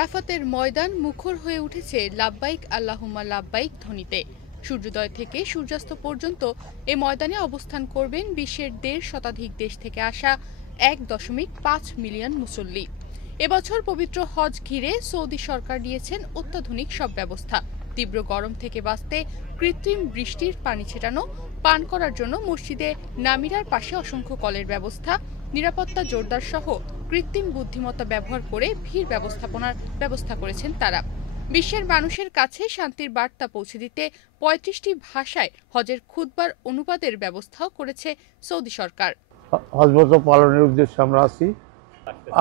আরাফাতের ময়দান মুখর হয়ে উঠেছে লাব্বাইক আল্লাহুম্মা লাব্বাইক ধ্বনিতে। সূর্যোদয় থেকে সূর্যাস্ত পর্যন্ত এ ময়দানে অবস্থান করবেন বিশ্বের ১.৫ শতাধিক দেশ থেকে আসা ১.৫ মিলিয়ন মুসল্লি। এবছর পবিত্র হজ ঘিরে সৌদি সরকার নিয়েছেন অত্যাধুনিক সব ব্যবস্থা। তীব্র গরম থেকে বাঁচতে কৃত্রিম বৃষ্টির পানি ছেটানো, পান করার জন্য মসজিদে নামিরার পাশে অসংখ্য কলের ব্যবস্থা, নিরাপত্তা জোরদার সহ কৃত্রিম বুদ্ধিমত্তা ব্যবহার করে ভিড় ব্যবস্থাপনার ব্যবস্থা করেছেন তারা। বিশ্বের মানুষের কাছে শান্তির বার্তা পৌঁছে দিতে ৩৫টি ভাষায় হজের খুতবার অনুবাদের ব্যবস্থাও করেছে সৌদি সরকার। হজ পালনের উদ্দেশ্যে আমরা আছি।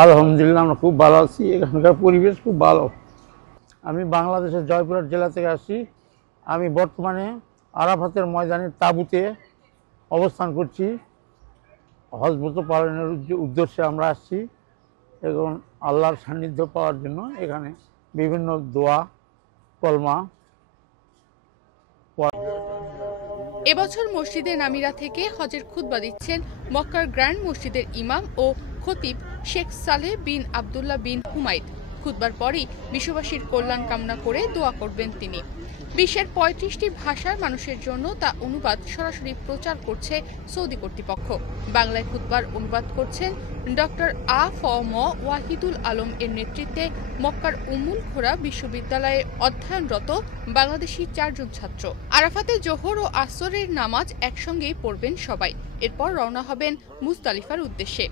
আলহামদুলিল্লাহ আমরা খুব ভালো আছি। এখানকার পরিবেশ খুব ভালো। আমি বাংলাদেশের জয়পুরহাট জেলা থেকে আসি। আমি বর্তমানে আরাফাতের ময়দানের তাঁবুতে অবস্থান করছি। হজ পালনের উদ্দেশ্যে আমরা আসছি এবং আল্লাহর সান্নিধ্য পাওয়ার জন্য এখানে বিভিন্ন দোয়া কলমা। এবছর মসজিদে নামিরা থেকে হজের খুতবা দিচ্ছেন মক্কার গ্র্যান্ড মসজিদের ইমাম ও খতিব শেখ সালেহ বিন আবদুল্লাহ বিন হুমাইদ। খুতবার পরই বিশ্ববাসীর কল্যাণ কামনা করে দোয়া করবেন তিনি। বিশ্বের ৩৫টি ভাষার মানুষের জন্য তা অনুবাদ সরাসরি প্রচার করছে সৌদি কর্তৃপক্ষ। বাংলায় খুতবার অনুবাদ করছেন ডক্টর আ.ফ.ম. ওয়াহিদুল আলম এর নেতৃত্বে মক্কার উম্মুল খোরা বিশ্ববিদ্যালয়ে অধ্যয়নরত বাংলাদেশি ৪ জন ছাত্র। আরাফাতে জোহর ও আসরের নামাজ একসঙ্গেই পড়বেন সবাই। এরপর রওনা হবেন মুজদালিফার উদ্দেশ্যে,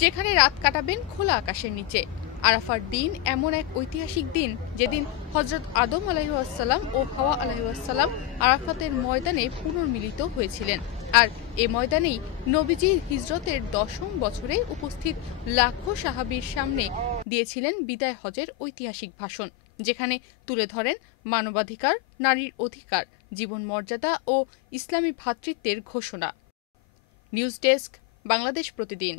যেখানে রাত কাটাবেন খোলা আকাশের নিচে। আরাফার দিন এমন এক ঐতিহাসিক দিন যেদিন হযরত আদম আলাইহিসসালাম ও হাওয়া আলাইহিসসালাম আরাফাতের ময়দানে পুনর্মিলিত হয়েছিলেন। আর এ ময়দানেই নবীজির হিজরতের ১০ম বছরে উপস্থিত লাখো সাহাবীর সামনে দিয়েছিলেন বিদায় হজের ঐতিহাসিক ভাষণ, যেখানে তুলে ধরেন মানবাধিকার, নারীর অধিকার, জীবন মর্যাদা ও ইসলামী ভ্রাতৃত্বের ঘোষণা। নিউজ ডেস্ক, বাংলাদেশ প্রতিদিন।